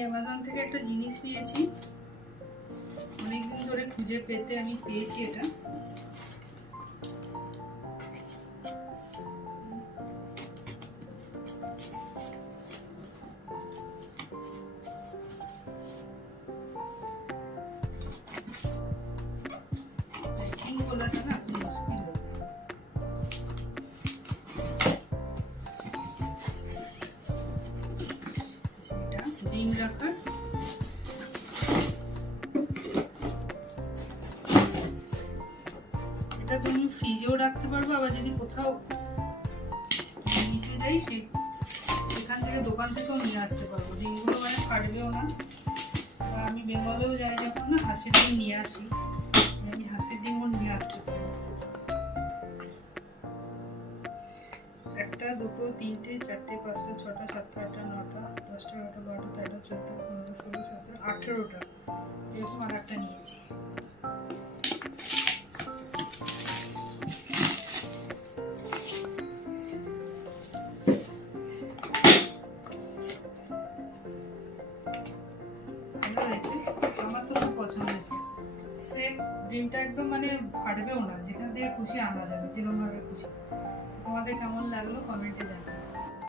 Amazon থেকে একটা জিনিস নিয়েছি, অনেকদিন ধরে খুঁজে আমি পেয়েছি এটা। খোলাটা না খুব মুশকিল হয়। সেটা ডিম রাখার, এটা তুমি ফ্রিজেও রাখতে পারবো, আবার যদি কোথাও নিতে যাই সেখান থেকে দোকান থেকেও নিয়ে আসতে পারবো। ডিমগুলো মানে ফাটবেও না। আমি বেঙ্গলেও যাই যখন না, হাঁসের ডিম নিয়ে আসি, আমি হাঁসের ডিমও নিয়ে আসতে পারবো। 1 2 3 4 5 6 7 8 9 10 11 12 13 14 15 16 17 18টা এরকম আর একটা নিয়েছি। ভালো হয়েছে, আমার তো খুব পছন্দ হয়েছে। সেম ডিমটা একদম মানে ফাটবেও না, যেখান থেকে খুশি আনা যাবে, যেরকম ভাবে খুশি। তোমাদের কেমন লাগলো কমেন্টে জানাও।